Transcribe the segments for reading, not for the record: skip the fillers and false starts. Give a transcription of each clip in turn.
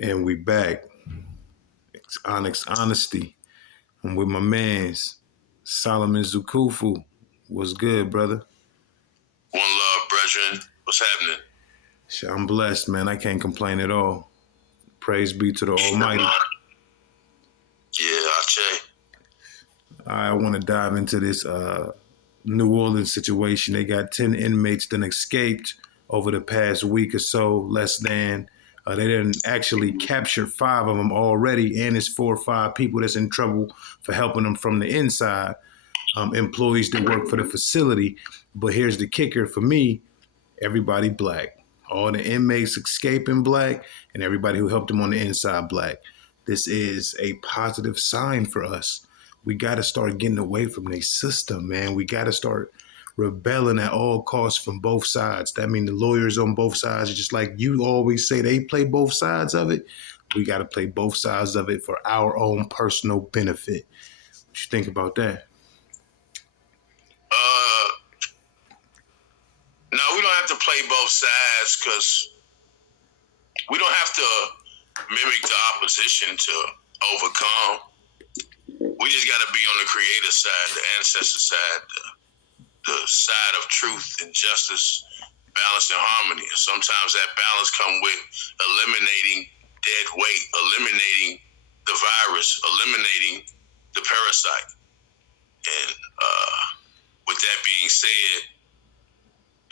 And we back. It's Onyx Honesty. I'm with my mans, Solomon Zukufu. What's good, brother? One love, brethren. What's happening? Shit, I'm blessed, man. I can't complain at all. Praise be to the Almighty. Yeah, Ache. I want to dive into this New Orleans situation. They got 10 inmates that escaped over the past week or so, less than. They didn't actually capture 5 of them already, and it's 4 or 5 people that's in trouble for helping them from the inside. Employees that work for the facility. But here's the kicker for me, everybody black. All the inmates escaping black, and everybody who helped them on the inside black. This is a positive sign for us. We got to start getting away from their system, man. We got to start rebelling at all costs from both sides. That means the lawyers on both sides, just like you always say, they play both sides of it. We got to play both sides of it for our own personal benefit. What you think about that? No, we don't have to play both sides because we don't have to mimic the opposition to overcome. We just got to be on the creator side, the ancestor side, the side of truth and justice, balance and harmony. Sometimes that balance comes with eliminating dead weight, eliminating the virus, eliminating the parasite. And with that being said,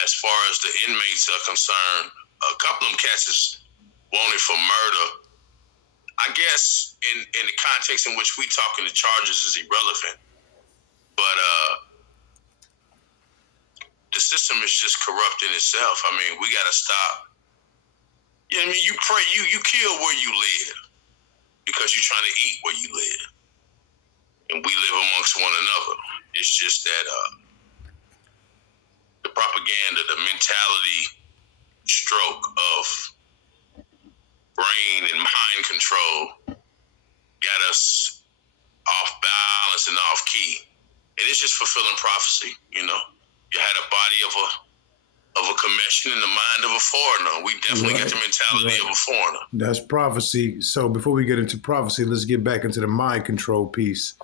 as far as the inmates are concerned, a couple of them cats is wanted for murder. I guess in the context in which we talking, the charges is irrelevant. But the system is just corrupt in itself. I mean, we got to stop. You know what I mean? You pray, you kill where you live because you're trying to eat where you live. And we live amongst one another. It's just that the propaganda, the mentality stroke of brain and mind control got us off balance and off key. And it's just fulfilling prophecy, you know. You had a body of a commission in the mind of a foreigner. We definitely got the mentality of a foreigner. That's prophecy. So before we get into prophecy, let's get back into the mind control piece.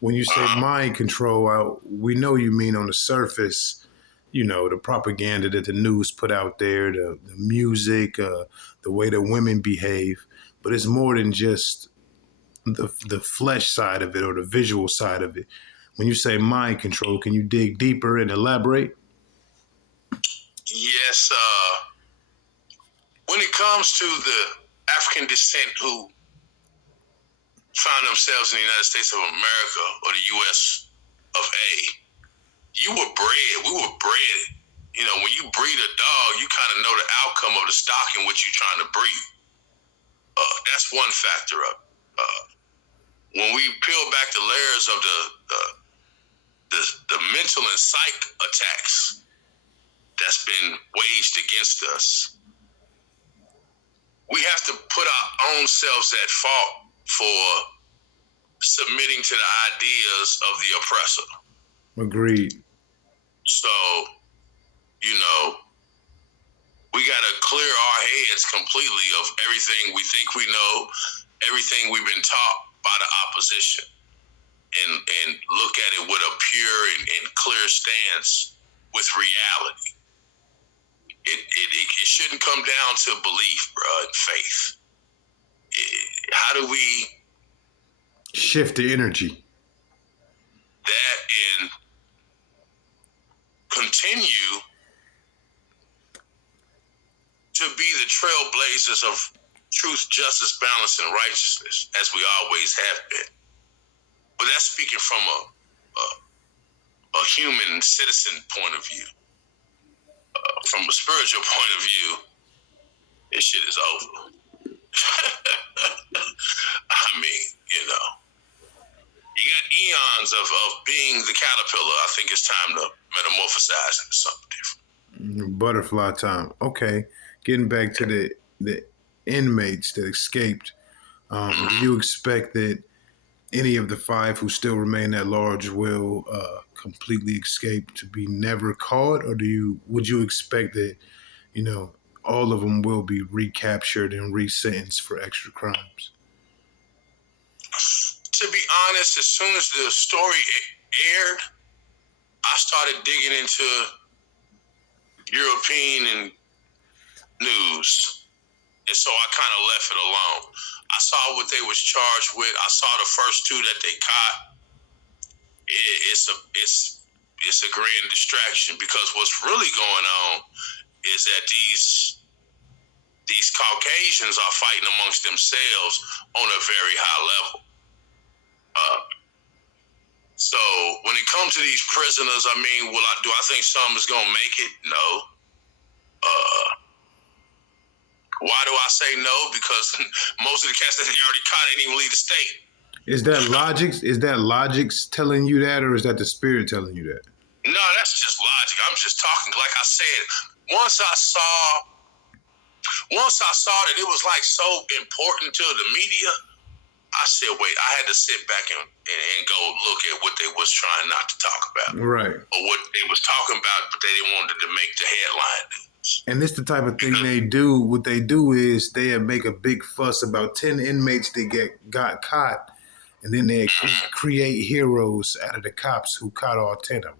When you say mind control, we know you mean on the surface, you know, the propaganda that the news put out there, the music, the way that women behave. But it's more than just the flesh side of it or the visual side of it. When you say mind control, can you dig deeper and elaborate? Yes. When it comes to the African descent who find themselves in the United States of America or the U.S. of A, we were bred. You know, when you breed a dog, you kind of know the outcome of the stock in which you're trying to breed. That's one factor of it. When we peel back the layers of the mental and psych attacks that's been waged against us, we have to put our own selves at fault for submitting to the ideas of the oppressor. Agreed. So, you know, we got to clear our heads completely of everything we think we know, everything we've been taught by the opposition, and look at it with a pure and clear stance with reality. It shouldn't come down to belief, bro, and faith. How do we shift the energy? That and continue to be the trailblazers of truth, justice, balance, and righteousness, as we always have been. But that's speaking from a human citizen point of view. From a spiritual point of view, this shit is over. I mean, you know, you got eons of being the caterpillar. I think it's time to metamorphosize into something different. Butterfly time. Okay, getting back to the inmates that escaped. Do you expect that any of the 5 who still remain at large will completely escape to be never caught, or would you expect that, you know, all of them will be recaptured and resentenced for extra crimes. To be honest, as soon as the story aired, I started digging into European and news, and so I kind of left it alone. I saw what they was charged with. I saw the first two that they caught. It's a grand distraction, because what's really going on is that these Caucasians are fighting amongst themselves on a very high level. So when it comes to these prisoners, I mean, do I think some is gonna make it? No. Why do I say no? Because most of the cats that they already caught ain't even leave the state. Is that logic? Is that logics telling you that, or is that the spirit telling you that? No, that's just logic. I'm just talking. Like I said, once I saw that it was like so important to the media, I said, wait, I had to sit back and go look at what they was trying not to talk about. Right. Or what they was talking about, but they didn't want to make the headline news. And this the type of thing they do. What they do is they make a big fuss about 10 inmates that got caught, and then they create heroes out of the cops who caught all 10 of them.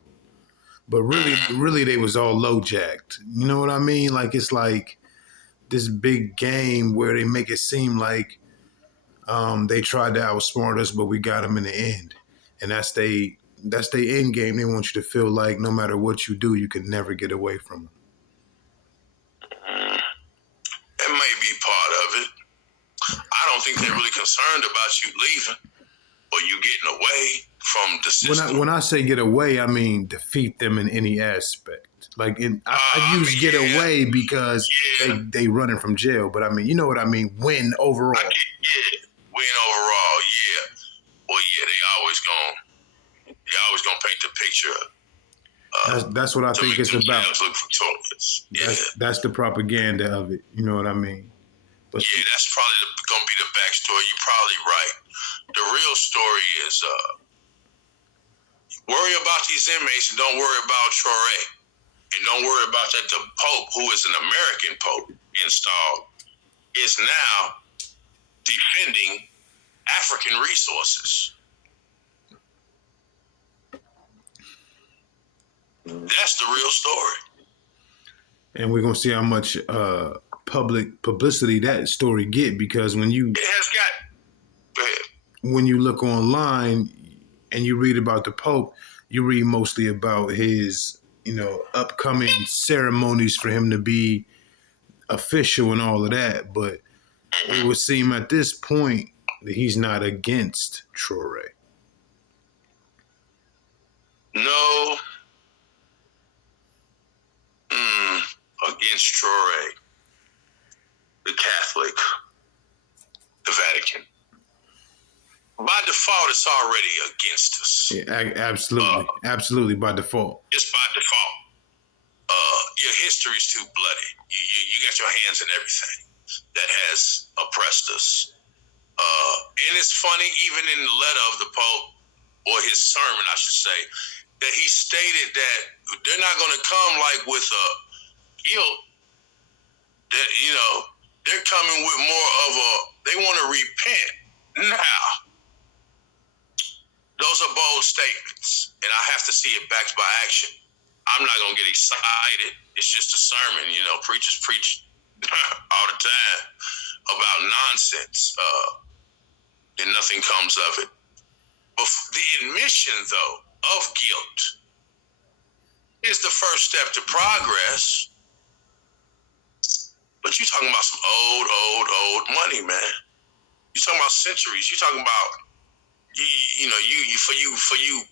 But really, they was all low-jacked. You know what I mean? Like, it's like this big game where they make it seem like they tried to outsmart us, but we got them in the end. And that's their end game. They want you to feel like no matter what you do, you can never get away from them. That may be part of it. I don't think they're really concerned about you leaving or you getting away from the system. When I say get away, I mean defeat them in any aspect. Like I use get away because they running from jail, but I mean, you know what I mean? Win overall. Win overall. Yeah. Well, yeah, they always gonna paint the picture. That's what I think it's about. Look for that's the propaganda of it. You know what I mean? But yeah, that's probably gonna be the backstory. You're probably right. The real story is worry about these inmates and don't worry about Traoré. And don't worry about that the Pope, who is an American Pope installed, is now defending African resources. That's the real story. And we're going to see how much public publicity that story get, because when you... It has got... Go ahead. When you look online and you read about the Pope, you read mostly about his... upcoming ceremonies for him to be official and all of that. But it would seem at this point that he's not against Traoré. No. Against Traoré. The Catholic. The Vatican. By default, it's already against us. Yeah, absolutely. Absolutely, by default. It's by default. Your history's too bloody. You got your hands in everything that has oppressed us. And it's funny, even in the letter of the Pope, or his sermon, I should say, that he stated that they're not going to come like with a guilt. That, they're coming with more of they want to repent now. Those are bold statements, and I have to see it backed by action. I'm not going to get excited. It's just a sermon. Preachers preach all the time about nonsense, and nothing comes of it. But the admission, though, of guilt is the first step to progress. But you're talking about some old money, man. You're talking about centuries. You're talking about for you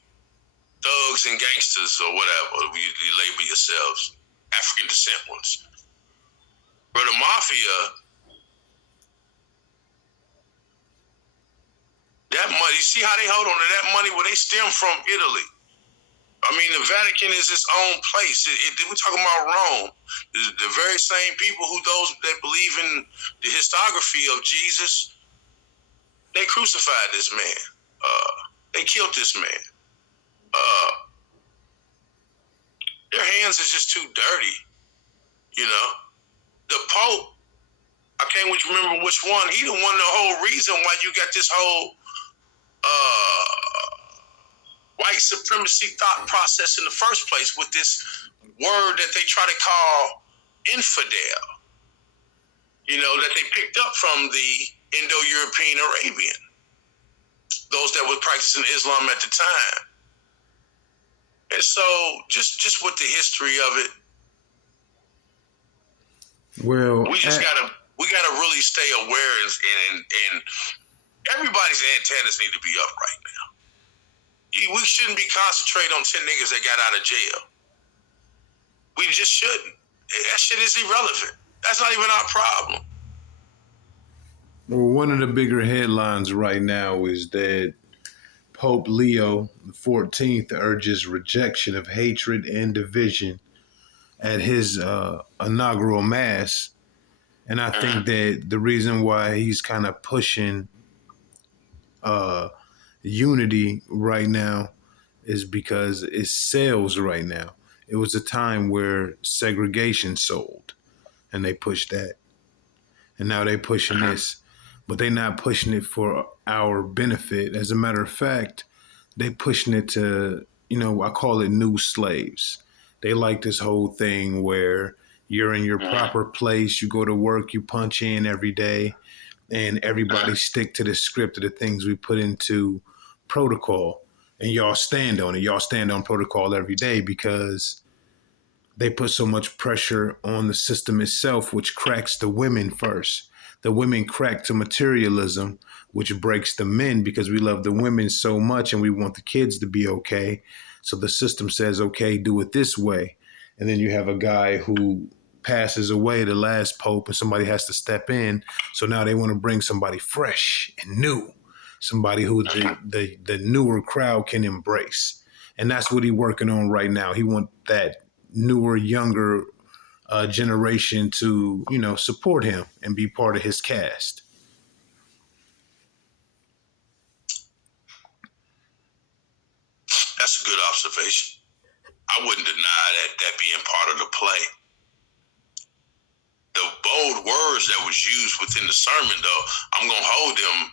thugs and gangsters or whatever you label yourselves, African descent ones. But the mafia, that money, you see how they hold on to that money? Well, they stem from Italy. I mean, the Vatican is its own place. We're talking about Rome. The very same people those that believe in the historiography of Jesus, they crucified this man. They killed this man. Their hands are just too dirty, the Pope, I can't remember which one. He the one, the whole reason why you got this whole white supremacy thought process in the first place with this word that they try to call infidel. You know, that they picked up from the Indo-European Arabian, those that were practicing Islam at the time. And so, just with the history of it, Well, we gotta really stay aware, and everybody's antennas need to be up right now. We shouldn't be concentrating on 10 niggas that got out of jail. We just shouldn't. That shit is irrelevant. That's not even our problem. well, one of the bigger headlines right now is that Pope Leo XIV urges rejection of hatred and division at his inaugural mass. And I think that the reason why he's kind of pushing unity right now is because it sells right now. It was a time where segregation sold, and they pushed that. And now they're pushing this, but they're not pushing it for our benefit. As a matter of fact, they pushing it to, I call it new slaves. They like this whole thing where you're in your proper place, you go to work, you punch in every day, and everybody stick to the script of the things we put into protocol, and y'all stand on it. Y'all stand on protocol every day because they put so much pressure on the system itself, which cracks the women first. The women crack to materialism, which breaks the men because we love the women so much and we want the kids to be okay. So the system says, okay, do it this way. And then you have a guy who passes away, the last pope, and somebody has to step in. So now they want to bring somebody fresh and new, somebody who the newer crowd can embrace. And that's what he's working on right now. He wants that newer, younger generation to, support him and be part of his cast. That's a good observation. I wouldn't deny that being part of the play. The bold words that was used within the sermon, though, I'm gonna hold them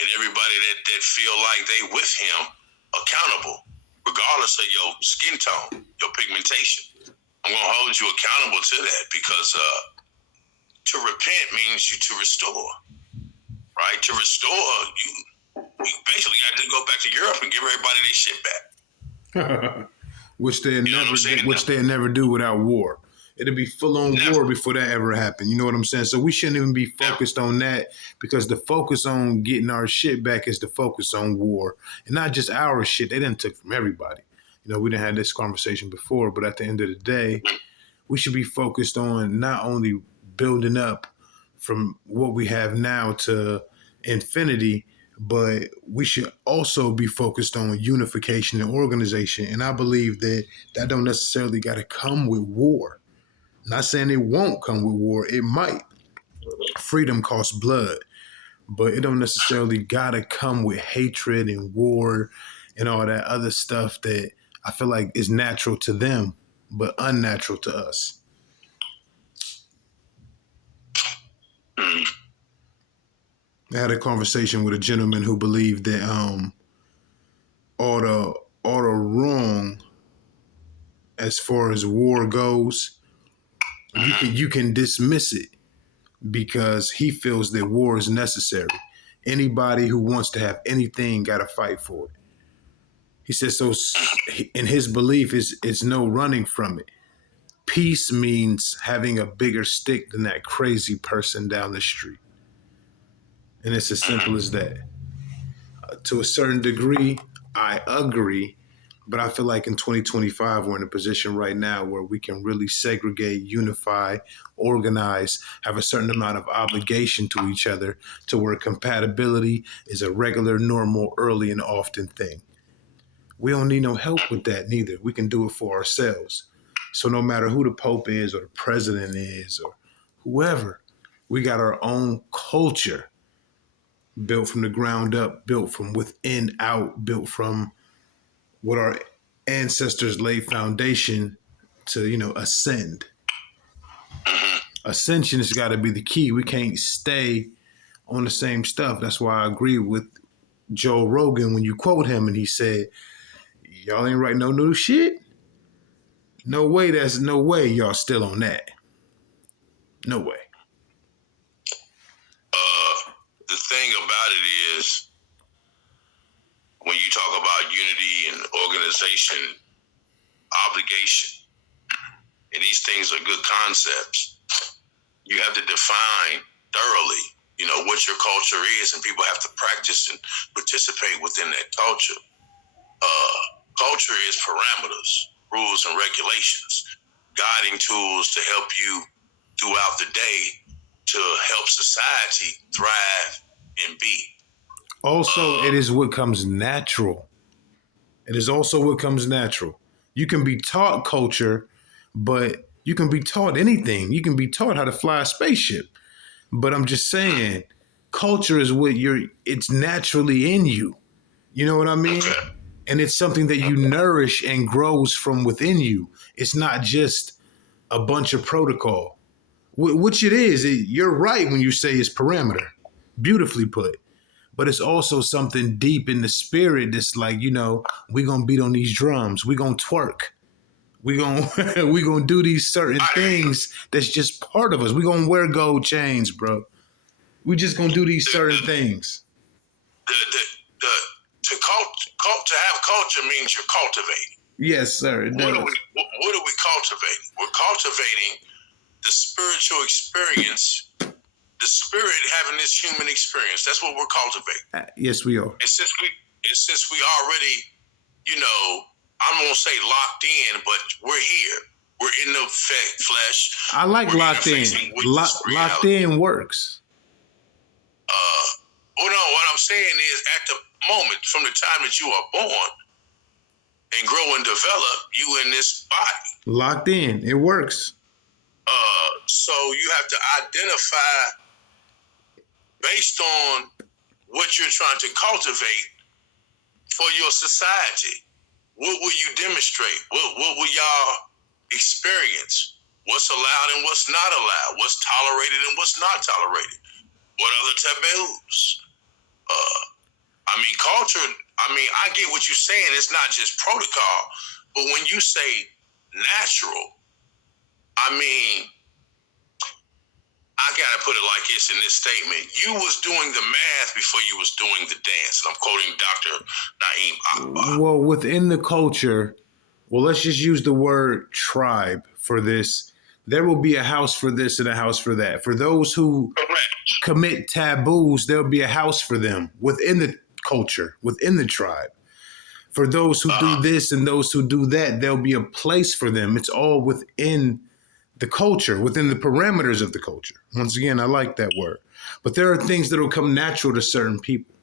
and everybody that feel like they with him accountable, regardless of your skin tone, your pigmentation. I'm gonna hold you accountable to that because to repent means you to restore, right? To restore, you basically got to go back to Europe and give everybody their shit back. Which they'll never do without war. It'll be full on war before that ever happened. You know what I'm saying? So we shouldn't even be focused on that because the focus on getting our shit back is the focus on war. And not just our shit. They didn't took from everybody. We didn't have this conversation before, but at the end of the day, we should be focused on not only building up from what we have now to infinity, but we should also be focused on unification and organization. And I believe that don't necessarily got to come with war. Not saying it won't come with war. It might. Freedom costs blood, but it don't necessarily got to come with hatred and war and all that other stuff that I feel like is natural to them, but unnatural to us. I had a conversation with a gentleman who believed that all the wrong as far as war goes, you can dismiss it because he feels that war is necessary. Anybody who wants to have anything got to fight for it. He says, so in his belief, it's no running from it. Peace means having a bigger stick than that crazy person down the street. And it's as simple as that. To a certain degree, I agree. But I feel like in 2025, we're in a position right now where we can really segregate, unify, organize, have a certain amount of obligation to each other to where compatibility is a regular, normal, early, and often thing. We don't need no help with that neither. We can do it for ourselves. So no matter who the Pope is or the president is or whoever, we got our own culture built from the ground up, built from within out, built from what our ancestors laid foundation to, ascend. Ascension has got to be the key. We can't stay on the same stuff. That's why I agree with Joe Rogan when you quote him and he said, "Y'all ain't writing no new shit. No way. That's no way. Y'all still on that. No way." The thing about it is, when you talk about unity and organization, obligation, and these things are good concepts, you have to define thoroughly, what your culture is, and people have to practice and participate within that culture. Culture is parameters, rules, and regulations, guiding tools to help you throughout the day to help society thrive and be. Also, it is what comes natural. It is also what comes natural. You can be taught culture, but you can be taught anything. You can be taught how to fly a spaceship. But I'm just saying, culture is it's naturally in you. You know what I mean? Okay. And it's something that you nourish and grows from within you. It's not just a bunch of protocol, which it is. You're right when you say it's parameter. Beautifully put. But it's also something deep in the spirit that's like, we going to beat on these drums. We going to twerk. We gonna do these certain things that's just part of us. We gonna wear gold chains, bro. We just gonna do these certain things. To have culture means you're cultivating. Yes, sir. It does. What are we cultivating? We're cultivating the spiritual experience, the spirit having this human experience. That's what we're cultivating. Yes, we are. And since we already, I'm gonna say locked in, but we're here. We're in the flesh. I like locked in. Locked in works. Well, no, what I'm saying is, at the moment, from the time that you are born and grow and develop, you in this body. Locked in. It works. So you have to identify based on what you're trying to cultivate for your society. What will you demonstrate? What will y'all experience? What's allowed and what's not allowed? What's tolerated and what's not tolerated? What are the taboos? Culture, I get what you're saying. It's not just protocol. But when you say natural, I gotta put it like this in this statement. You was doing the math before you was doing the dance. And I'm quoting Dr. Naeem Akbar. Well, within the culture, let's just use the word tribe for this. There will be a house for this and a house for that. For those who commit taboos, there'll be a house for them within the culture, within the tribe. For those who do this and those who do that, there'll be a place for them. It's all within the culture, within the parameters of the culture. Once again, I like that word. But there are things that will come natural to certain people.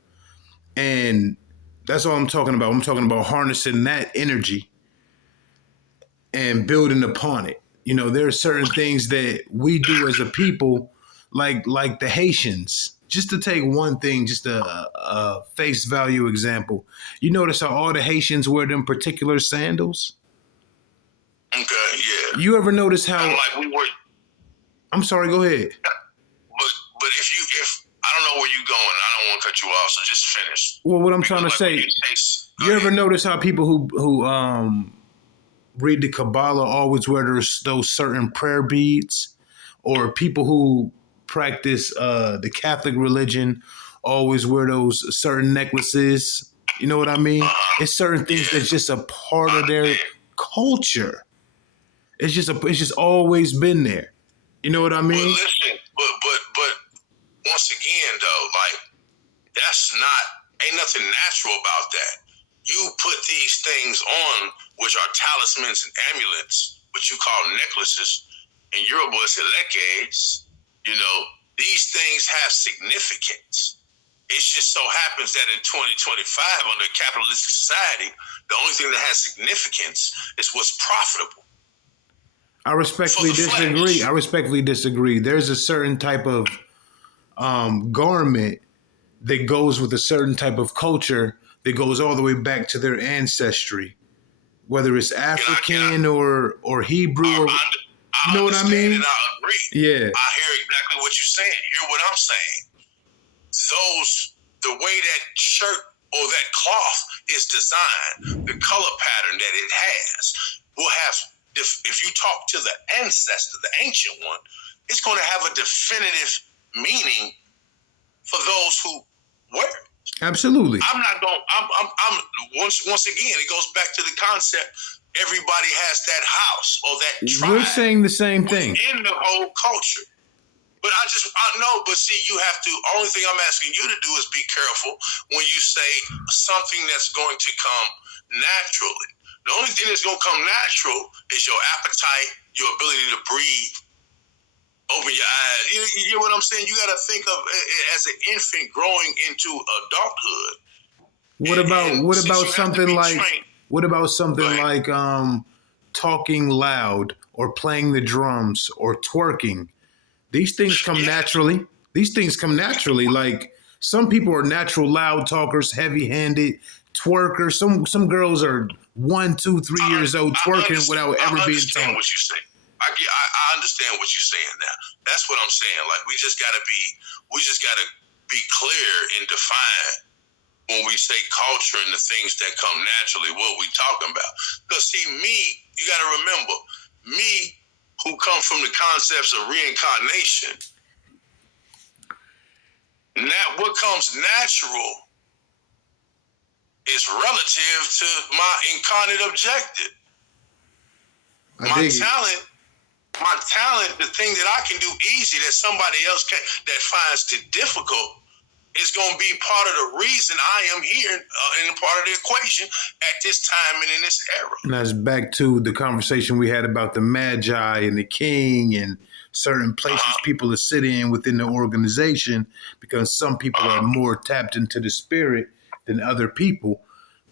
And that's all I'm talking about. I'm talking about harnessing that energy and building upon it. There are certain things that we do as a people, like the Haitians. Just to take one thing, just a face value example. You notice how all the Haitians wear them particular sandals? Okay, yeah. You ever notice how? Like we were. I'm sorry. Go ahead. But if I don't know where you're going, I don't want to cut you off. So just finish. Well, what I'm trying to say, you ever notice how people who read the Kabbalah always wear those certain prayer beads, or people who practice the Catholic religion always wear those certain necklaces? You know what I mean? It's certain things that's just a part of their culture. It's just always been there. You know what I mean? Well, listen, but once again though, ain't nothing natural about that. You put these things on, which are talismans and amulets, which you call necklaces, and Yoruba is elekes. These things have significance. It just so happens that in 2025, under a capitalistic society, the only thing that has significance is what's profitable. I respectfully disagree. I respectfully disagree. There's a certain type of garment that goes with a certain type of culture that goes all the way back to their ancestry, whether it's African or Hebrew. You I know what I understand mean? and I agree. Yeah. I hear exactly what you're saying. Hear what I'm saying. The way that shirt or that cloth is designed, the color pattern that it has, will have, if you talk to the ancestor, the ancient one, it's going to have a definitive meaning for those who wear it. Absolutely. I'm not going. I'm once again. It goes back to the concept. Everybody has that house or that tribe. We're saying the same thing. In the whole culture. But I know. But see, you have to. Only thing I'm asking you to do is be careful when you say something that's going to come naturally. The only thing that's going to come natural is your appetite, your ability to breathe. Open your eyes. You get what I'm saying? You got to think of it as an infant growing into adulthood. What about something like talking loud or playing the drums or twerking? These things come naturally. These things come naturally. Like some people are natural loud talkers, heavy-handed twerkers. Some girls are 1, 2, 3 years old twerking without ever being taught. I understand what you're saying. I understand what you're saying now. That's what I'm saying. Like we just gotta be clear and define when we say culture and the things that come naturally, what we talking about. Because see, you gotta remember, me who come from the concepts of reincarnation, now what comes natural is relative to my incarnate objective. My talent, the thing that I can do easy that somebody else that finds it difficult, is going to be part of the reason I am here and part of the equation at this time and in this era. And that's back to the conversation we had about the Magi and the King and certain places people are sitting in within the organization, because some people are more tapped into the spirit than other people.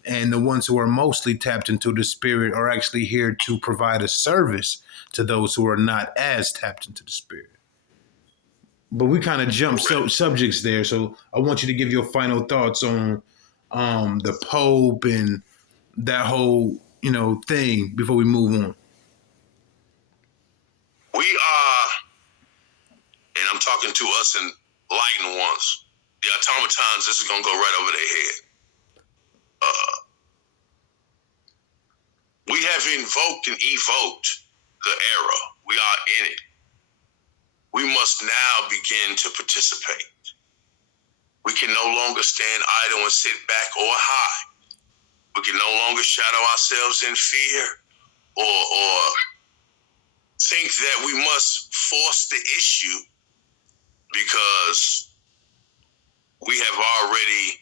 And the ones who are mostly tapped into the spirit are actually here to provide a service to those who are not as tapped into the spirit. But we kind of jumped subjects there, so I want you to give your final thoughts on the Pope and that whole thing before we move on. We are, and I'm talking to us enlightened ones. The automatons, this is gonna go right over their head. We have invoked and evoked the era. We are in it. We must now begin to participate. We can no longer stand idle and sit back or hide. We can no longer shadow ourselves in fear or think that we must force the issue because we have already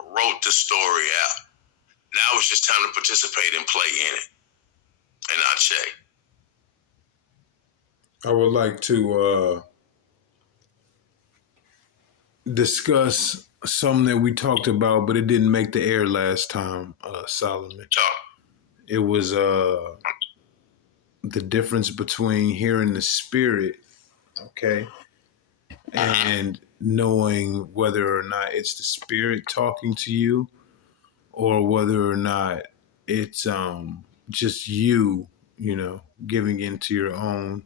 wrote the story out. Now it's just time to participate and play in it. And I check. I would like to discuss something that we talked about, but it didn't make the air last time, Solomon. It was the difference between hearing the spirit, okay, and knowing whether or not it's the spirit talking to you or whether or not it's just you, giving into your own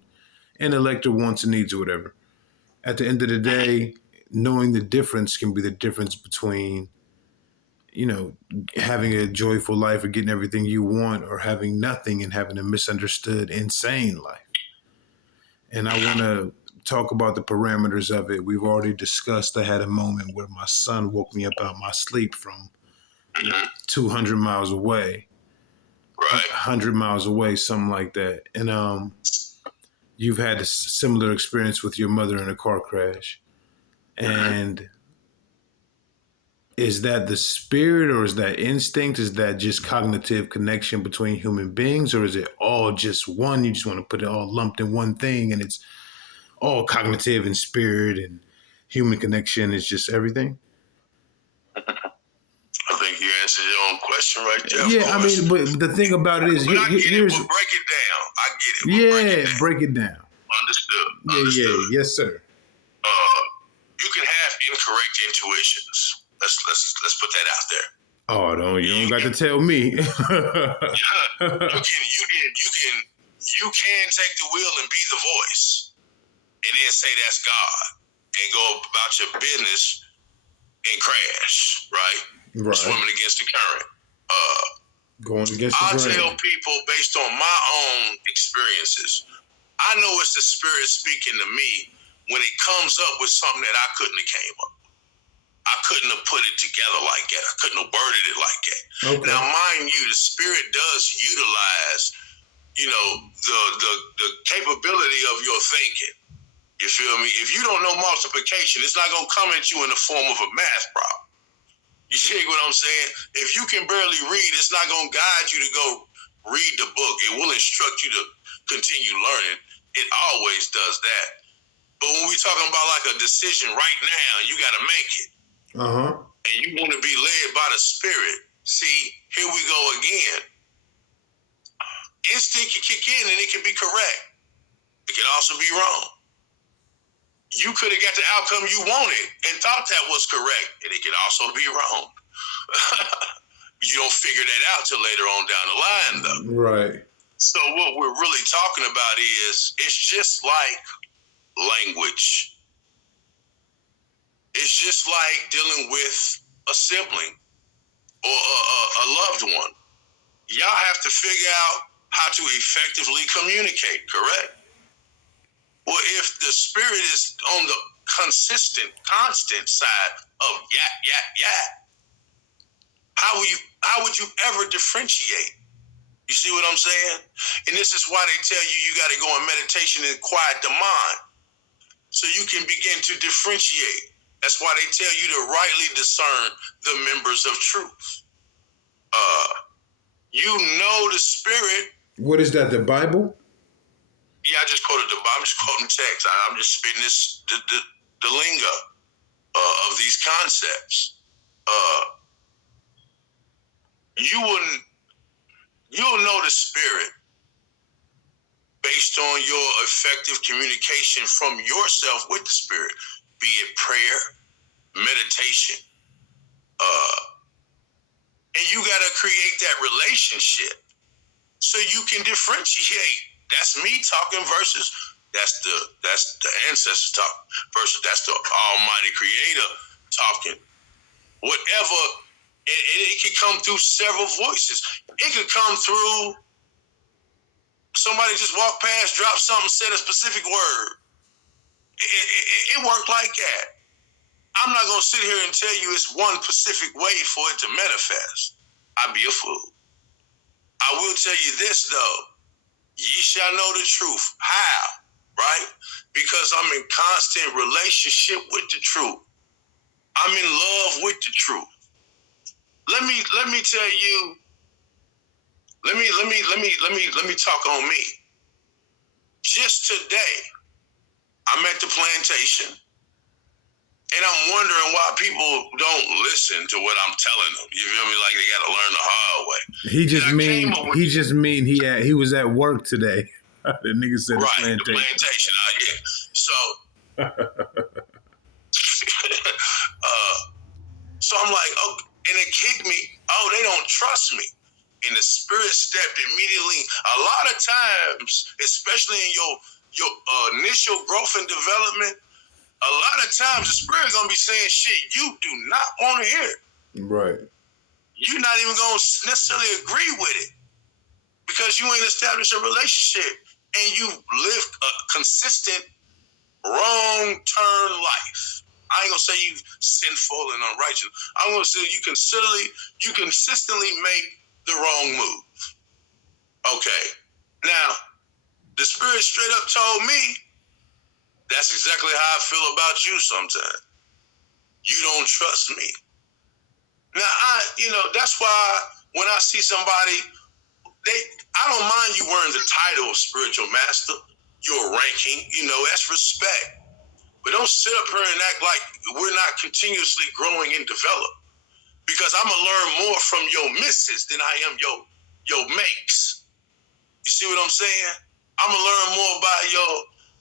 intellect or wants and needs or whatever. At the end of the day, knowing the difference can be the difference between, having a joyful life or getting everything you want, or having nothing and having a misunderstood, insane life. And I want to talk about the parameters of it. We've already discussed. I had a moment where my son woke me up out of my sleep from 200 miles away. Right. 100 miles away, something like that. And you've had a similar experience with your mother in a car crash. And is that the spirit, or is that instinct? Is that just cognitive connection between human beings, or is it all just one? You just want to put it all lumped in one thing and it's all cognitive and spirit and human connection is just everything? I think you answered your own question right there. Yeah, I mean, but the thing about it is, here's... We'll break it down. I get it. Break it down. Understood. Yes, sir. You can have incorrect intuitions. Let's put that out there. Oh, you don't got to tell me. You can You can take the wheel and be the voice, and then say that's God, and go about your business and crash, right? Right. Swimming against the current. Going against the I'll grain. tell people based on my own experiences. I know it's the Spirit speaking to me when it comes up with something that I couldn't have came up. I couldn't have put it together like that. I couldn't have worded it like that. Okay. Now, mind you, the Spirit does utilize, the capability of your thinking. You feel me? If you don't know multiplication, it's not going to come at you in the form of a math problem. You see what I'm saying? If you can barely read, it's not going to guide you to go read the book. It will instruct you to continue learning. It always does that. But when we're talking about like a decision right now, you got to make it. And you want to be led by the Spirit. See, here we go again. Instinct can kick in and it can be correct. It can also be wrong. You could have got the outcome you wanted and thought that was correct, and it could also be wrong. You don't figure that out till later on down the line, though. Right. So what we're really talking about is, it's just like language. It's just like dealing with a sibling or a loved one. Y'all have to figure out how to effectively communicate, correct? Well, if the Spirit is on the constant side of yak, how would you ever differentiate? You see what I'm saying? And this is why they tell you got to go in meditation and quiet the mind so you can begin to differentiate. That's why they tell you to rightly discern the members of truth. The Spirit. What is that, the Bible? Yeah, I just quoted I'm just quoting text. I'm just spitting the lingo of these concepts. You'll know the Spirit based on your effective communication from yourself with the Spirit, be it prayer, meditation, and you got to create that relationship so you can differentiate. That's me talking versus that's the ancestors talking versus that's the Almighty Creator talking. Whatever, and it could come through several voices. It could come through somebody just walked past, dropped something, said a specific word. It worked like that. I'm not gonna sit here and tell you it's one specific way for it to manifest. I'd be a fool. I will tell you this though. Ye shall know the truth. How? Right? Because I'm in constant relationship with the truth. I'm in love with the truth. Let me tell you. Let me talk on me. Just today, I'm at the plantation, and I'm wondering why people don't listen to what I'm telling them. You feel me? Like they got to learn the hard way. He just mean he was at work today. The nigga said right, the plantation. The plantation. Yeah. So, so I'm like, oh, and it kicked me. Oh, they don't trust me. And the Spirit stepped immediately. A lot of times, especially in your initial growth and development, a lot of times the Spirit's gonna be saying shit you do not want to hear. Right. You're not even gonna necessarily agree with it because you ain't established a relationship and you live a consistent wrong turn life. I ain't gonna say you sinful and unrighteous. I'm gonna say you consistently make the wrong move. Okay. Now, the Spirit straight up told me that's exactly how I feel about you sometimes. You don't trust me. Now, that's why when I see somebody, I don't mind you wearing the title of spiritual master, your ranking, that's respect. But don't sit up here and act like we're not continuously growing and develop. Because I'm going to learn more from your misses than I am your makes. You see what I'm saying? I'm going to learn more about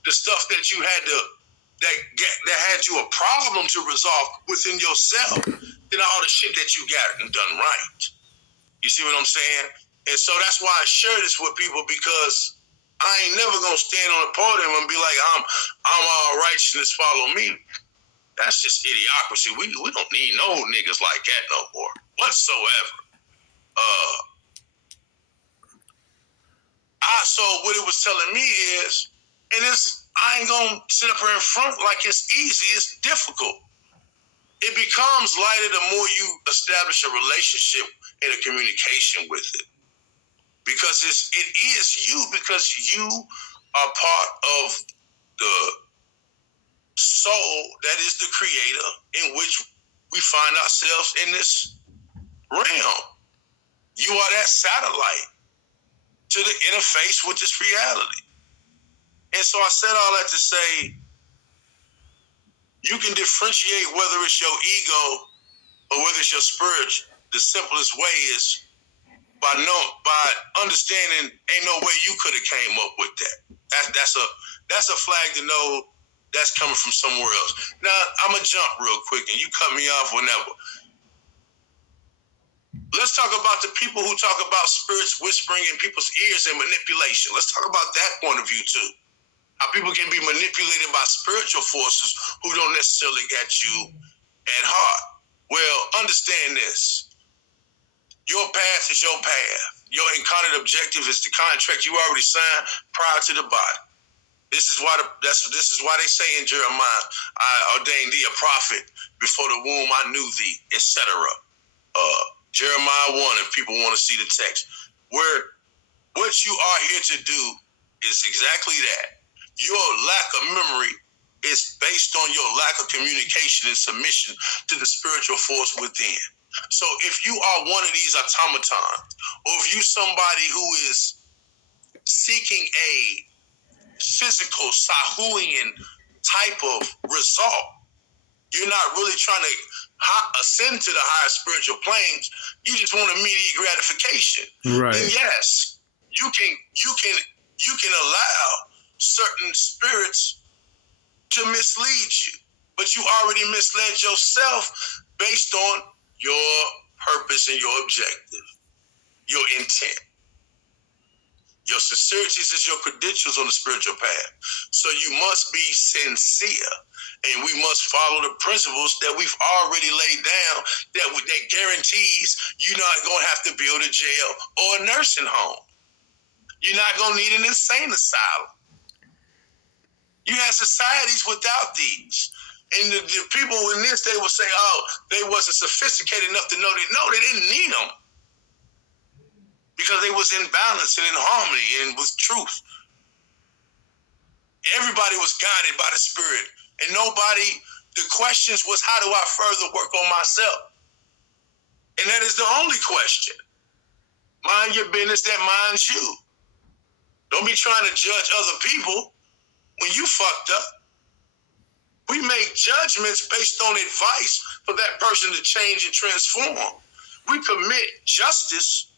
the stuff that you had that had you a problem to resolve within yourself than all the shit that you got and done right. You see what I'm saying? And so that's why I share this with people, because I ain't never gonna stand on the podium and be like, I'm all righteousness, follow me. That's just idiocracy. We don't need no niggas like that no more whatsoever. So what it was telling me is, and I ain't gonna sit up here in front like it's easy. It's difficult. It becomes lighter the more you establish a relationship and a communication with it, because it is you, because you are part of the soul that is the creator in which we find ourselves in this realm. You are that satellite to the interface with this reality. And so I said all that to say, you can differentiate whether it's your ego or whether it's your spirit. The simplest way is by understanding ain't no way you could have came up with that. That's a flag to know that's coming from somewhere else. Now I'm gonna jump real quick and you cut me off whenever. Let's talk about the people who talk about spirits whispering in people's ears and manipulation. Let's talk about that point of view too. How people can be manipulated by spiritual forces who don't necessarily get you at heart. Well, understand this. Your path is your path. Your incarnate objective is the contract you already signed prior to the body. This is why they say in Jeremiah, I ordained thee a prophet before the womb I knew thee, etc. Jeremiah 1, if people want to see the text. Where what you are here to do is exactly that. Your lack of memory is based on your lack of communication and submission to the spiritual force within. So if you are one of these automatons, or if you somebody who is seeking a physical Sahuian type of result, you're not really trying to ascend to the higher spiritual planes. You just want immediate gratification. Right. Then yes, you can allow certain spirits to mislead you, but you already misled yourself based on your purpose and your objective, your intent. Your sincerities is your credentials on the spiritual path. So you must be sincere, and we must follow the principles that we've already laid down that guarantees you're not going to have to build a jail or a nursing home. You're not going to need an insane asylum. You have societies without these. And the people in this, they will say, oh, they wasn't sophisticated enough to know that. No, they didn't need them. Because they was in balance and in harmony and with truth. Everybody was guided by the spirit. And the questions was, how do I further work on myself? And that is the only question. Mind your business that minds you. Don't be trying to judge other people when you fucked up. We make judgments based on advice for that person to change and transform. We commit justice,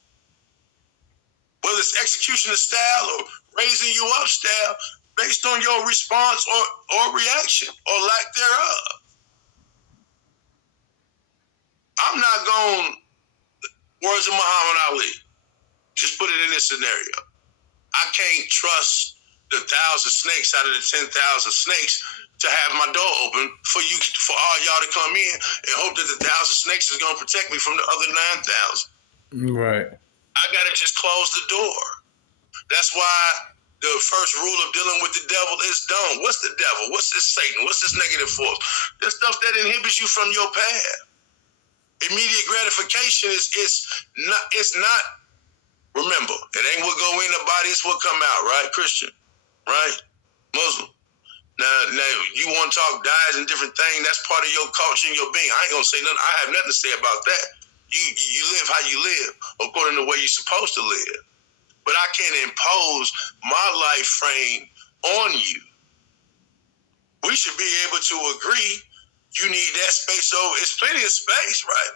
whether it's executioner style or raising you up style, based on your response or reaction or lack thereof. I'm not going, words of Muhammad Ali, just put it in this scenario. I can't trust the 1,000 snakes out of the 10,000 snakes to have my door open for all y'all to come in and hope that the 1,000 snakes is going to protect me from the other 9,000. Right. I got to just close the door. That's why the first rule of dealing with the devil is don't. What's the devil? What's this Satan? What's this negative force? The stuff that inhibits you from your path. Immediate gratification is not. Remember, it ain't what go in the body, it's what come out, right? Christian, right? Muslim. Now you want to talk diets and different things, that's part of your culture and your being. I ain't gonna say nothing. I have nothing to say about that. You live how you live, according to the way you're supposed to live. But I can't impose my life frame on you. We should be able to agree you need that space over. It's plenty of space, right?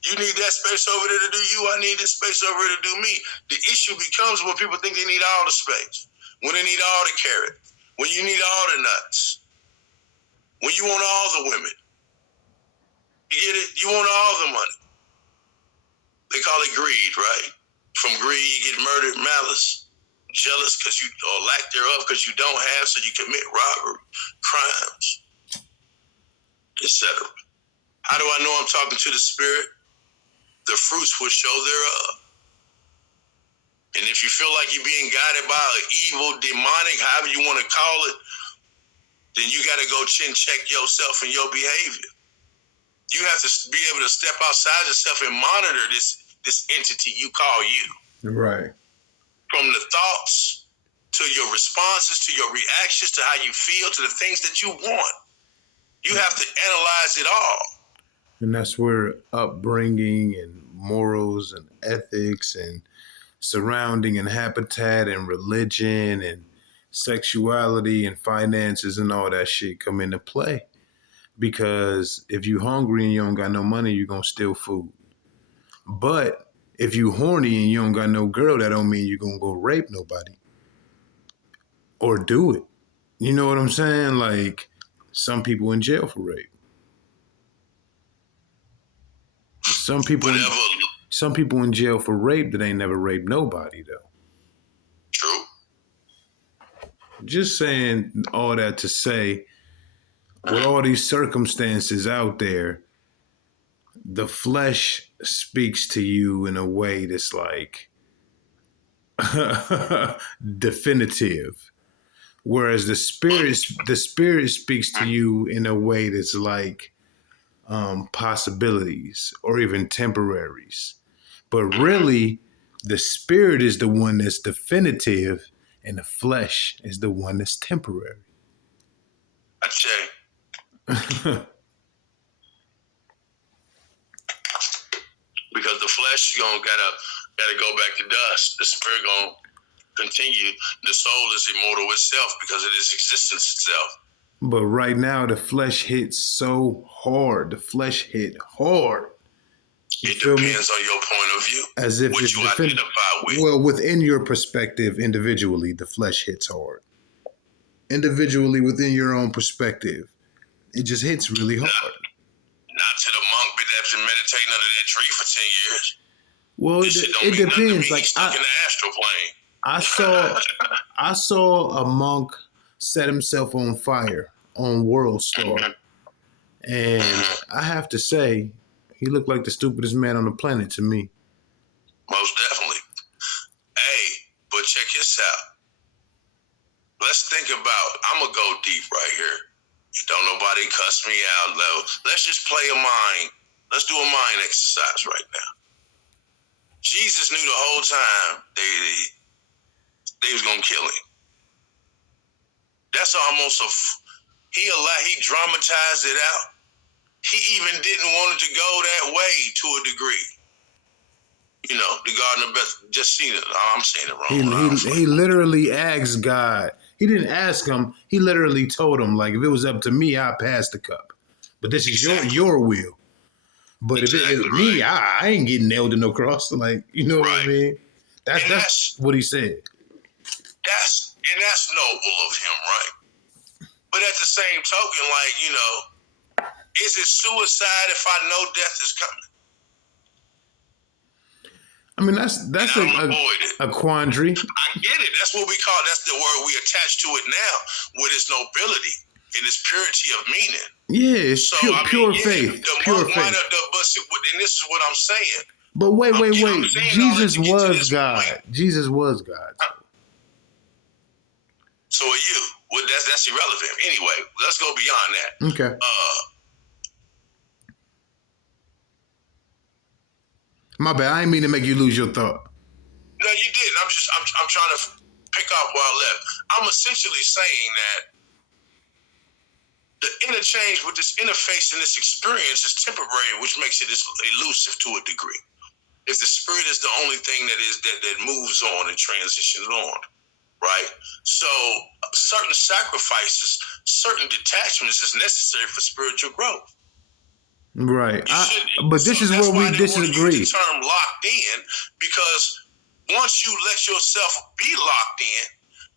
You need that space over there to do you. I need this space over there to do me. The issue becomes when people think they need all the space, when they need all the carrot, when you need all the nuts, when you want all the women. You get it? You want all the money. They call it greed, right? From greed, you get murdered, malice. jealous because you, or lack thereof because you don't have, so you commit robbery, crimes, etc. How do I know I'm talking to the spirit? The fruits will show thereof. And if you feel like you're being guided by an evil, demonic, however you want to call it, then you got to go chin check yourself and your behavior. You have to be able to step outside yourself and monitor this entity you call you. Right. From the thoughts to your responses, to your reactions, to how you feel, to the things that you want. You have to analyze it all. And that's where upbringing and morals and ethics and surrounding and habitat and religion and sexuality and finances and all that shit come into play. Because if you hungry and you don't got no money, you're gonna steal food. But if you horny and you don't got no girl, that don't mean you're gonna go rape nobody. Or do it. You know what I'm saying? Like some people in jail for rape. Some people in jail for rape that ain't never raped nobody though. True. Just saying all that to say, with all these circumstances out there, the flesh speaks to you in a way that's like definitive, whereas the spirit speaks to you in a way that's like possibilities or even temporaries. But really, the spirit is the one that's definitive, and the flesh is the one that's temporary. I say. Because the flesh gotta go back to dust. The spirit gonna continue. The soul is immortal itself because it is existence itself. But right now, the flesh hits so hard. The flesh hit hard. It depends on your point of view. As if what it's you identify with. Well, within your perspective, individually, the flesh hits hard. Individually, within your own perspective, it just hits really hard. Not to the monk that's been meditating under that tree for 10 years. Well, it depends. Like stuck in the astral plane. I saw a monk set himself on fire on World Star, and I have to say, he looked like the stupidest man on the planet to me. Most definitely. Hey, but check this out. Let's think about. I'm gonna go deep right here. Don't nobody cuss me out, though. Let's just play a mind. Let's do a mind exercise right now. Jesus knew the whole time they was gonna kill him. That's almost he dramatized it out. He even didn't want it to go that way to a degree. You know, the Garden of Beth. Just seen it. Oh, I'm saying it wrong. He literally asked God. He didn't ask him. He literally told him, like, if it was up to me, I'd pass the cup. But this is your will. But if it was me, I ain't getting nailed to no cross. Like, you know what I mean? That's what he said. That's noble of him, right? But at the same token, like, you know, is it suicide if I know death is coming? I mean, that's a quandary. I get it. That's what we call. That's the word we attach to it now, with its nobility and its purity of meaning. Yeah, it's pure faith. Pure faith. And this is what I'm saying. But wait. Jesus was God. Jesus was God. So are you. Well, that's irrelevant. Anyway, let's go beyond that. Okay. My bad. I didn't mean to make you lose your thought. No, you didn't. I'm trying to pick up where I left. I'm essentially saying that the interchange with this interface and this experience is temporary, which makes it elusive to a degree. If the spirit is the only thing that moves on and transitions on, right? So certain sacrifices, certain detachments is necessary for spiritual growth. Right. But this is where we disagree. The term locked in, because once you let yourself be locked in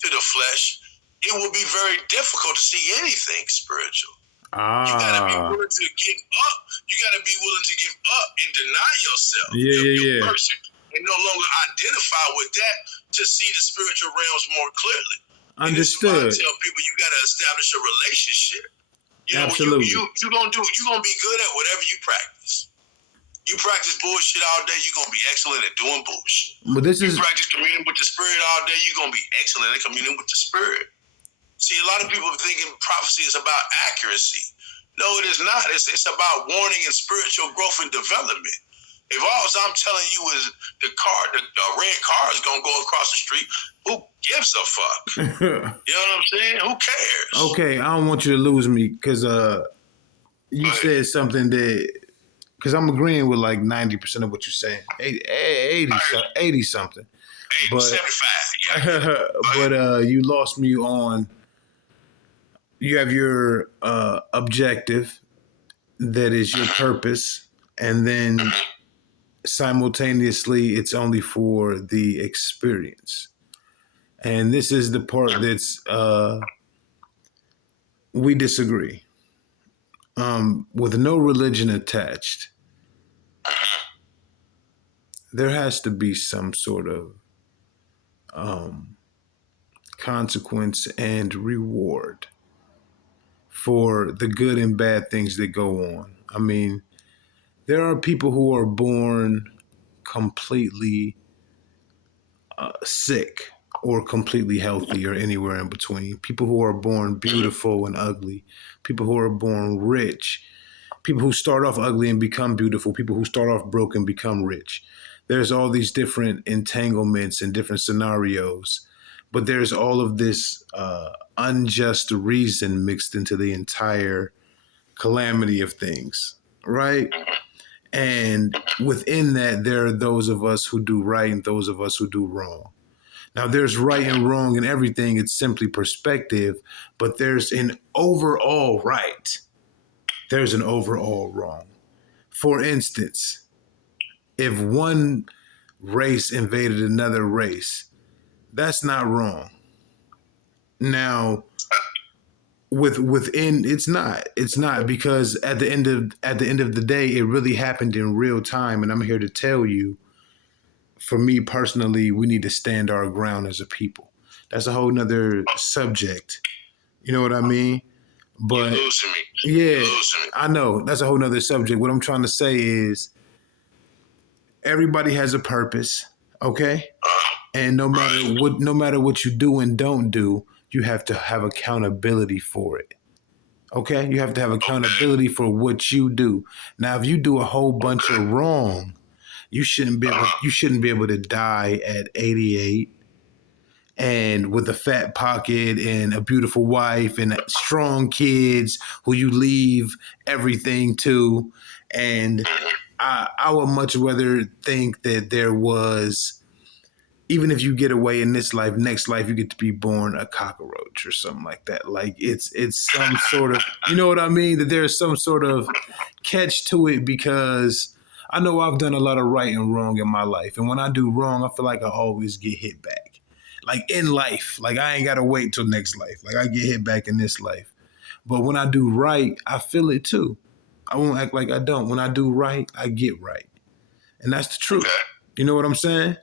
to the flesh, it will be very difficult to see anything spiritual. You gotta be willing to give up. You gotta be willing to give up and deny yourself. Your person, and no longer identify with that to see the spiritual realms more clearly. And this is why I Understood. tell people you got to establish a relationship. You know, Absolutely. you're gonna be good at whatever you practice. You practice bullshit all day, you're gonna be excellent at doing bullshit. But this You is practice communing with the spirit all day, you're gonna be excellent at communing with the spirit. See, a lot of people are thinking prophecy is about accuracy. No, it is not. It's about warning and spiritual growth and development. If all I'm telling you is the red car is gonna go across the street, who gives a fuck? You know what I'm saying? Who cares? okay. I don't want you to lose me because you said something that because I'm agreeing with like 90% of what you're saying, 80 something. But 75, yeah. but you lost me on. You have your objective that is your purpose, and then simultaneously it's only for the experience. And this is the part that's we disagree. With no religion attached, there has to be some sort of consequence and reward for the good and bad things that go on. I mean, there are people who are born completely sick or completely healthy or anywhere in between. People who are born beautiful and ugly. People who are born rich. People who start off ugly and become beautiful. People who start off broke and become rich. There's all these different entanglements and different scenarios, but there's all of this unjust reason mixed into the entire calamity of things, right? And within that, there are those of us who do right and those of us who do wrong. Now, there's right and wrong in everything. It's simply perspective, but there's an overall right. There's an overall wrong. For instance, if one race invaded another race, that's not wrong. Now, within it's not because at the end of the day it really happened in real time, and I'm here to tell you, for me personally, we need to stand our ground as a people. That's a whole nother subject, you know what I mean? You're But losing me. yeah, You're losing me. I know that's a whole nother subject. What I'm trying to say is everybody has a purpose, okay? And no matter what you do and don't do, you have to have accountability for it. Okay? You have to have accountability for what you do. Now, if you do a whole bunch of wrong, you shouldn't be able to die at 88 and with a fat pocket and a beautiful wife and strong kids who you leave everything to. And I would much rather think that there was, even if you get away in this life, next life you get to be born a cockroach or something like that. Like it's some sort of, you know what I mean? That there's some sort of catch to it, because I know I've done a lot of right and wrong in my life. And when I do wrong, I feel like I always get hit back. Like in life, like I ain't got to wait till next life. Like I get hit back in this life. But when I do right, I feel it too. I won't act like I don't. When I do right, I get right. And that's the truth. Okay. You know what I'm saying?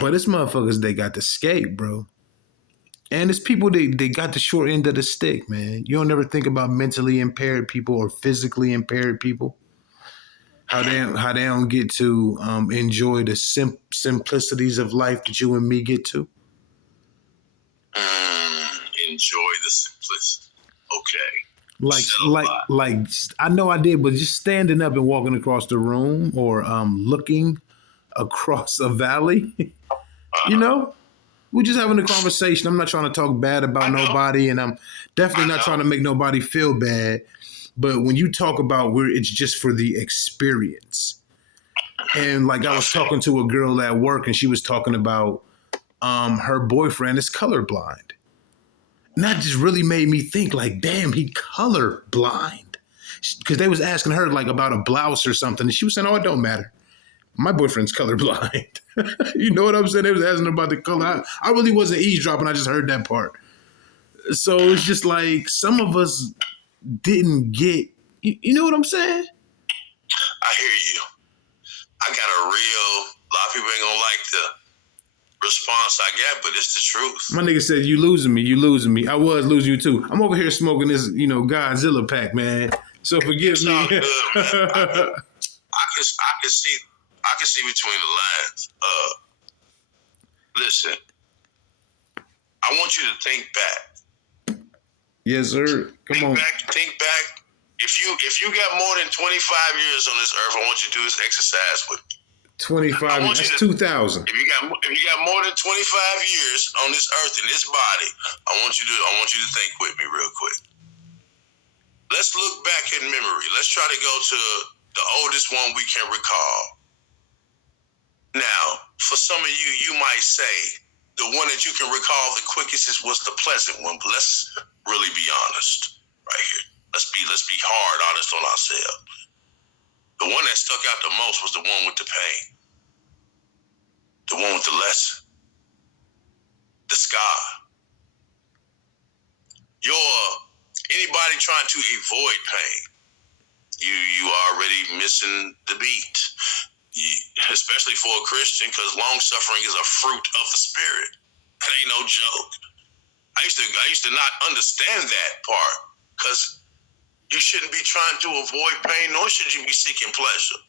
But it's motherfuckers they got the skate, bro. And it's people they got the short end of the stick, man. You don't ever think about mentally impaired people or physically impaired people. How they don't get to enjoy the simplicities of life that you and me get to. Enjoy the simplicity. Okay. Like Said a like lot. like I know I did, but just standing up and walking across the room or looking across a valley, you know, we're just having a conversation. I'm not trying to talk bad about nobody, and I'm definitely not trying to make nobody feel bad. But when you talk about where it's just for the experience, and like I was talking to a girl at work, and she was talking about her boyfriend is colorblind, and that just really made me think, like, damn, he colorblind. Because they was asking her like about a blouse or something, and she was saying, "Oh, it don't matter. My boyfriend's colorblind." You know what I'm saying? They was asking about the color. I really wasn't eavesdropping. I just heard that part. So it's just like some of us didn't get. You know what I'm saying? I hear you. I got a lot of people ain't gonna like response I got, but it's the truth. My nigga said, "You losing me. You losing me." I was losing you too. I'm over here smoking this, Godzilla pack, man. So forgive It's me. all good, man. I can see between the lines. Listen, I want you to think back. Yes, sir. Come on. Think back. If you got more than 25 years on this earth, I want you to do this exercise with me. 25. That's 2,000. If you got more than 25 years on this earth in this body, I want you to think with me real quick. Let's look back in memory. Let's try to go to the oldest one we can recall. Now, for some of you, you might say the one that you can recall the quickest was the pleasant one, but let's really be honest right here. Let's be hard honest on ourselves. The one that stuck out the most was the one with the pain. The one with the lesson. The scar. Anybody trying to avoid pain, you already missing the beat. Especially for a Christian, because long suffering is a fruit of the spirit. That ain't no joke. I used to not understand that part, because you shouldn't be trying to avoid pain, nor should you be seeking pleasure.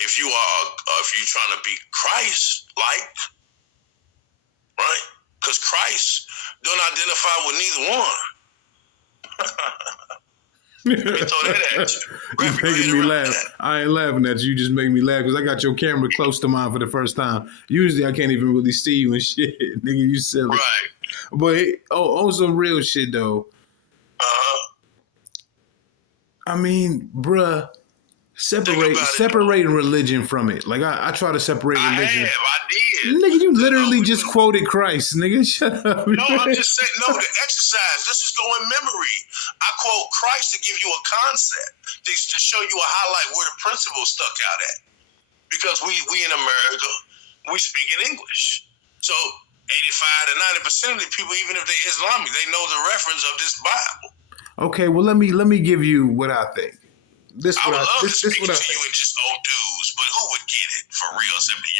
If you're trying to be Christ-like, right? Because Christ don't identify with neither one. Let me throw that at you. You're making me laugh. I ain't laughing at you. You just make me laugh because I got your camera close to mine for the first time. Usually I can't even really see you and shit. Nigga, you silly. Right. But on some real shit though. I mean, bruh, separating religion from it. Like I try to separate religion. I did. Nigga, you literally just quoted Christ, nigga. Shut up. No, I'm just saying, the exercise. Let's just go in memory. I quote Christ to give you a concept, to show you a highlight where the principle stuck out at. Because we in America, we speak in English. So 85 to 90% of the people, even if they're Islamic, they know the reference of this Bible. Okay, well let me give you what I think. I would love to speak to you in just old dudes, but who would get it for real, except the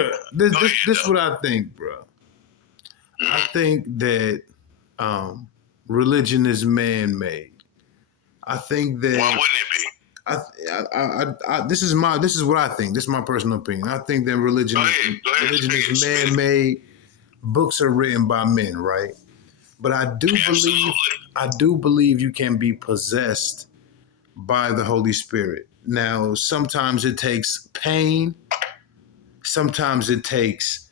Yoruba? This is what I think, bro. I think that religion is man-made. I think that. Why wouldn't it be? This is what I think. This is my personal opinion. I think that religion is man-made. Books are written by men, right? But I do believe you can be possessed by the Holy Spirit. Now, sometimes it takes pain. Sometimes it takes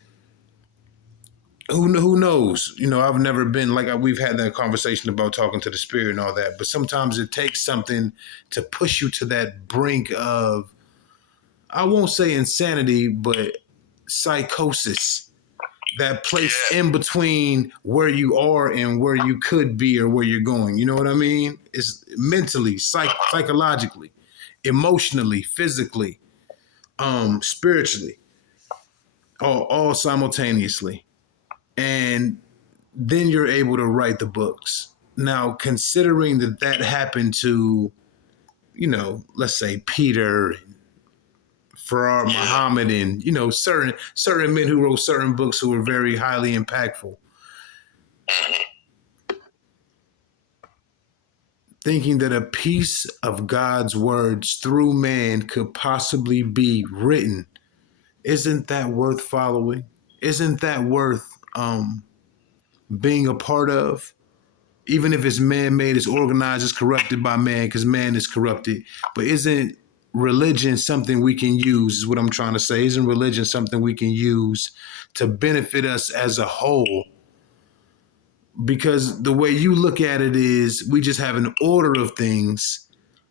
who knows? I've never been we've had that conversation about talking to the spirit and all that. But sometimes it takes something to push you to that brink of, I won't say insanity, but psychosis. That place in between where you are and where you could be or where you're going. You know what I mean? It's mentally, psychologically, emotionally, physically, spiritually, all simultaneously. And then you're able to write the books. Now, considering that happened to, let's say Peter, Farrar, Muhammad, and certain men who wrote certain books who were very highly impactful. Thinking that a piece of God's words through man could possibly be written, isn't that worth following? Isn't that worth being a part of? Even if it's man-made, it's organized, it's corrupted by man, because man is corrupted. But isn't religion something we can use, is what I'm trying to say. Isn't religion something we can use to benefit us as a whole? Because the way you look at it is we just have an order of things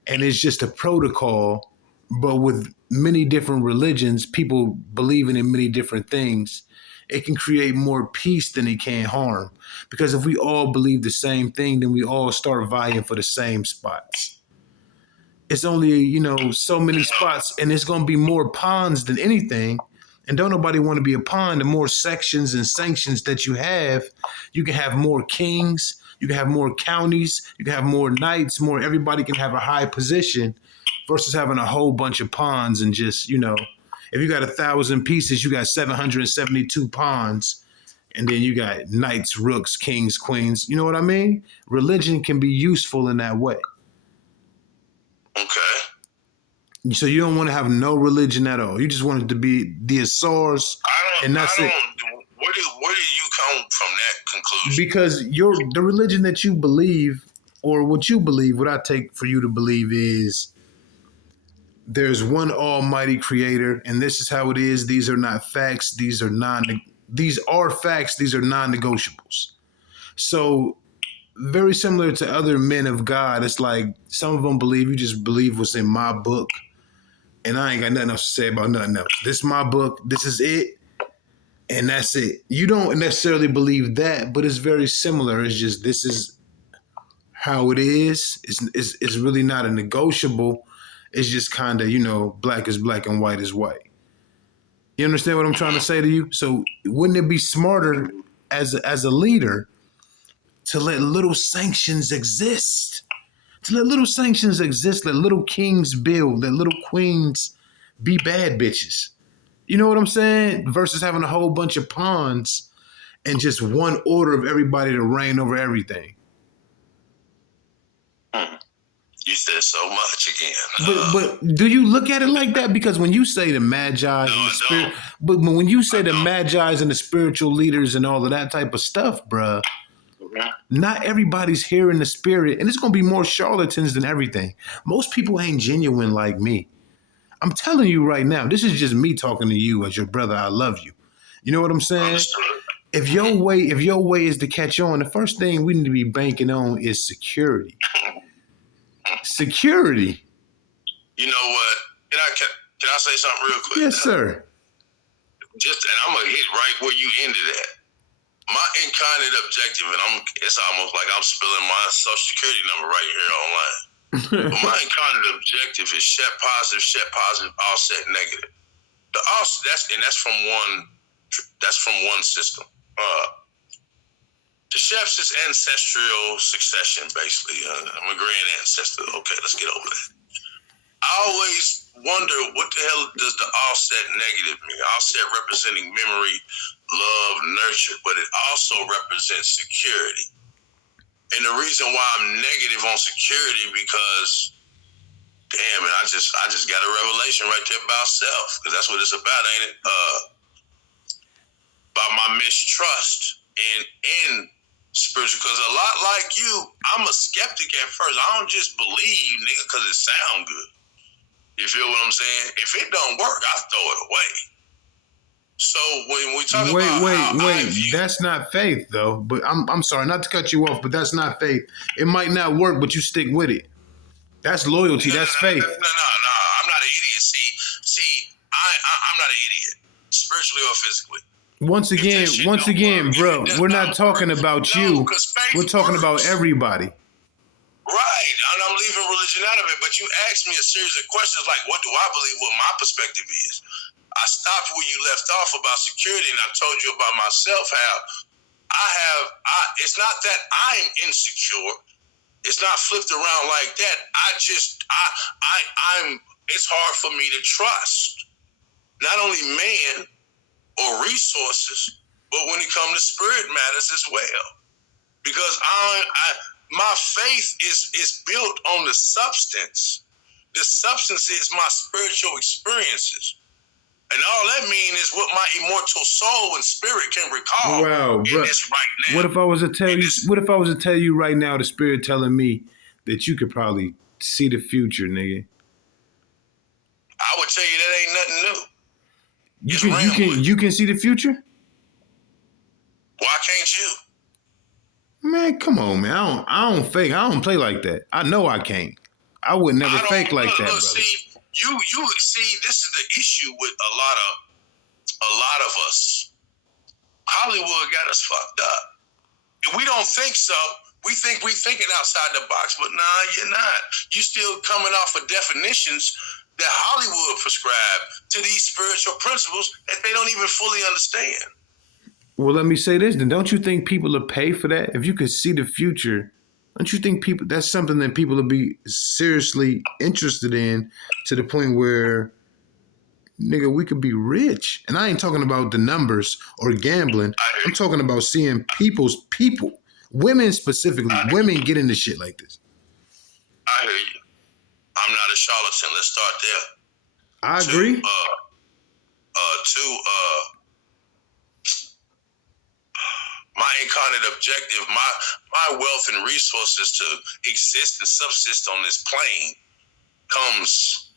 and it's just a protocol. But with many different religions, people believing in many different things, it can create more peace than it can harm. Because if we all believe the same thing, then we all start vying for the same spots. It's only, so many spots, and it's going to be more pawns than anything. And don't nobody want to be a pawn. The more sections and sanctions that you can have more kings, you can have more counties, you can have more knights, everybody can have a high position versus having a whole bunch of pawns and just, If you got 1,000 pieces, you got 772 pawns, and then you got knights, rooks, kings, queens. You know what I mean? Religion can be useful in that way. Okay. So you don't want to have no religion at all. You just want it to be the Asars, and that's it. Where do you come from that conclusion? Because the religion that you believe, or what you believe, what I take for you to believe is there's one almighty creator, and this is how it is. These are not facts. These are facts. These are non-negotiables. So very similar to other men of God, it's like some of them believe you just believe what's in my book, and I ain't got nothing else to say about nothing else. This is my book. This is it. And that's it. You don't necessarily believe that, but it's very similar. It's just this is how it is. It's really not a negotiable. It's just kind of, black is black and white is white. You understand what I'm trying to say to you? So wouldn't it be smarter as a leader to let little sanctions exist? To let little sanctions exist, let little kings build, let little queens be bad bitches. You know what I'm saying? Versus having a whole bunch of pawns and just one order of everybody to reign over everything. You said so much again. But do you look at it like that? Because when you say the Magi, but when you say the Magi's and the spiritual leaders and all of that type of stuff, bruh, not everybody's hearing the spirit, and it's gonna be more charlatans than everything. Most people ain't genuine like me. I'm telling you right now, this is just me talking to you as your brother. I love you. You know what I'm saying? If your way is to catch on, the first thing we need to be banking on is security. Security. You know what? Can I say something real quick? Yes, sir. And I'm gonna hit right where you ended at. My incarnate objective, and it's almost like I'm spilling my social security number right here online. But my incarnate objective is set positive, offset negative. That's from one system. The chef's is ancestral succession, basically. I'm a grand ancestor. Okay, let's get over that. I always wonder, what the hell does the offset negative mean? Offset representing memory, love, nurture, but it also represents security. And the reason why I'm negative on security because, damn it, I just got a revelation right there about self, because that's what it's about, ain't it? About my mistrust in spiritual, because a lot like you, I'm a skeptic at first. I don't just believe, nigga, because it sound good. You feel what I'm saying? If it don't work, I throw it away. So when we talk wait, that's not faith though. But I'm sorry not to cut you off, but that's not faith. It might not work, but you stick with it. That's loyalty. That's faith. No. I'm not an idiot. See, I'm not an idiot, spiritually or physically. Once again, bro, we're not talking about you. We're talking about everybody. Right, and I'm leaving religion out of it, but you asked me a series of questions like, what do I believe, what my perspective is? I stopped where you left off about security, and I told you about myself, how it's not that I'm insecure. It's not flipped around like that. It's hard for me to trust not only man or resources, but when it comes to spirit matters as well. Because my faith is built on the substance. The substance is my spiritual experiences. And all that means is what my immortal soul and spirit can recall. Wow, bro. Right now. What if I was to tell you right now, the spirit telling me that you could probably see the future, nigga? I would tell you that ain't nothing new. You can see the future? Why can't you? Man, come on, man. I don't fake. I don't play like that. I know I can't. I would never fake like that, brother. See, you see, this is the issue with a lot of us. Hollywood got us fucked up. If we don't think so, we think we're thinking outside the box, but nah, you're not. You still coming off of definitions that Hollywood prescribe to these spiritual principles that they don't even fully understand. Well, let me say this, then. Don't you think people will pay for that? If you could see the future, don't you think that's something that people will be seriously interested in, to the point where nigga, we could be rich. And I ain't talking about the numbers or gambling. I'm talking about seeing people, women specifically, women get into shit like this. I hear you. I'm not a charlatan. Let's start there. I agree. My incarnate objective, my wealth and resources to exist and subsist on this plane comes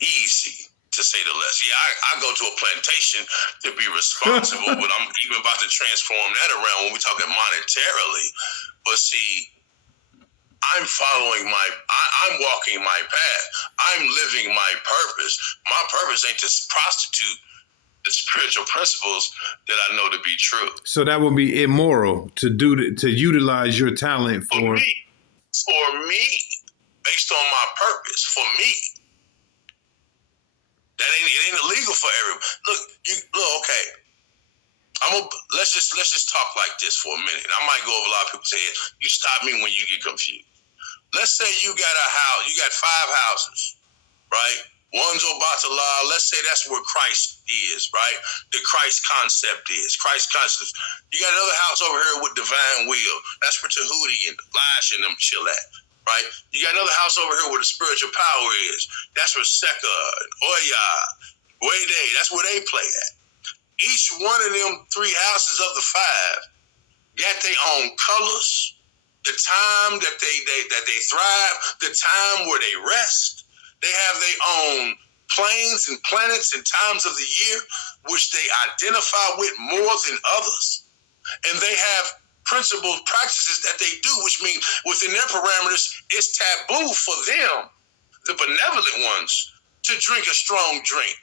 easy, to say the least. Yeah, I go to a plantation to be responsible, but I'm even about to transform that around when we're talking monetarily. But see, I'm walking my path. I'm living my purpose. My purpose ain't to prostitute the spiritual principles that I know to be true. So that would be immoral to utilize your talent for me, based on my purpose. For me, it ain't illegal for everyone. Look, okay. Let's just talk like this for a minute. I might go over a lot of people's heads. You stop me when you get confused. Let's say you got a house. You got 5 houses, right? One's Obatala. Let's say that's where Christ is, right? The Christ concept is. Christ consciousness. You got another house over here with divine will. That's where Tahuti and Elijah and them chill at, right? You got another house over here where the spiritual power is. That's where Seka and Oya, Wede, that's where they play at. Each one of them 3 houses of the 5 got their own colors, the time that they thrive, the time where they rest. They have their own planes and planets and times of the year which they identify with more than others. And they have principles, practices that they do, which means within their parameters, it's taboo for them, the benevolent ones, to drink a strong drink,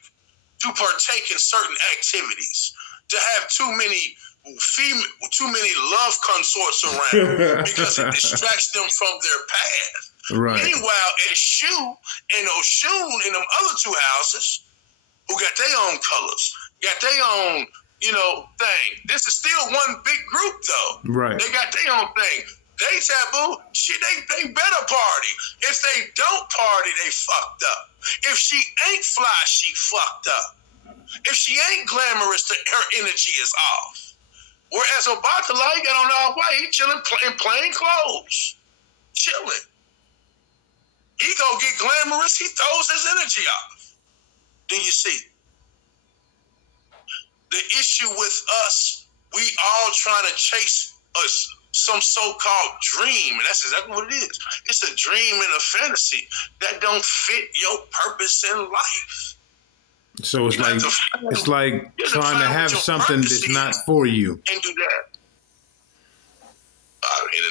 to partake in certain activities, to have too many love consorts around because it distracts them from their path. Right. Meanwhile, Eshu and Oshun in them other 2 houses, who got their own colors, got their own, thing. This is still one big group, though. Right. They got their own thing. They taboo. Shit, they better party. If they don't party, they fucked up. If she ain't fly, she fucked up. If she ain't glamorous, her energy is off. Whereas Obatala, he got on all white, he chilling in plain clothes. Chilling. He go get glamorous, he throws his energy off. Do you see? The issue with us, we all trying to chase some so-called dream, and that's exactly what it is. It's a dream and a fantasy that don't fit your purpose in life. So it's like trying to have something that's not for you. And do that. In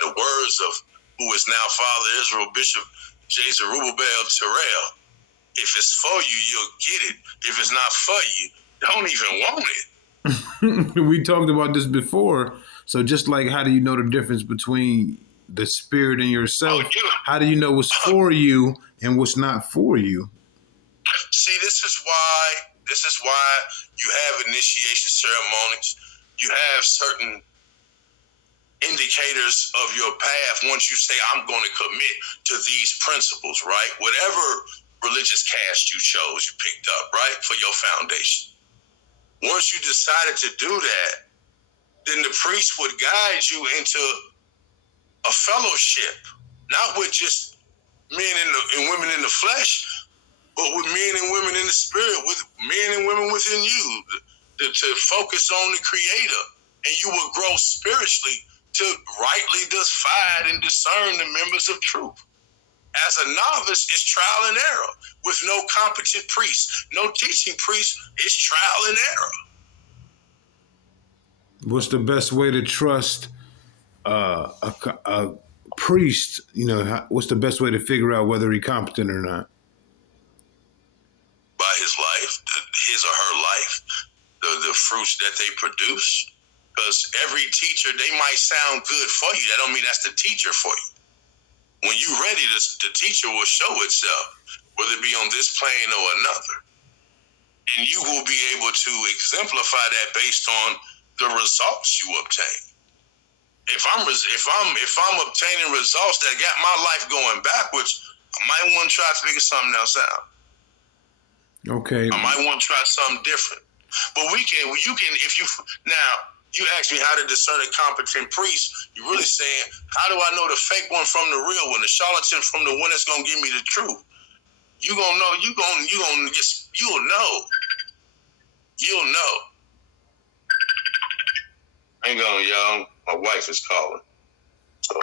the words of who is now Father Israel Bishop J. Zerubbabel Terrell, if it's for you, you'll get it. If it's not for you, don't even want it. We talked about this before. So just like, how do you know the difference between the spirit and yourself? How do you know what's for you and what's not for you? See, this is why you have initiation ceremonies. You have certain indicators of your path. Once you say, I'm going to commit to these principles, right? Whatever religious caste you chose, you picked up, right, for your foundation. Once you decided to do that, then the priest would guide you into a fellowship, not with just men and women in the flesh, but with men and women in the spirit, with men and women within you, to focus on the Creator. And you will grow spiritually to rightly decide and discern the members of truth. As a novice, it's trial and error. With no competent priest, no teaching priest, it's trial and error. What's the best way to trust a priest? What's the best way to figure out whether he's competent or not? By his life, his or her life, the fruits that they produce. Because every teacher, they might sound good for you. That don't mean that's the teacher for you. When you're ready, the teacher will show itself, whether it be on this plane or another. And you will be able to exemplify that based on the results you obtain. If I'm obtaining results that got my life going backwards, I might want to try to figure something else out. Okay. I might want to try something different. But you can, if you, now, you ask me how to discern a competent priest, you're really saying, how do I know the fake one from the real one, the charlatan from the one that's going to give me the truth? You gonna know, you'll know. You'll know. Hang on, y'all. My wife is calling. So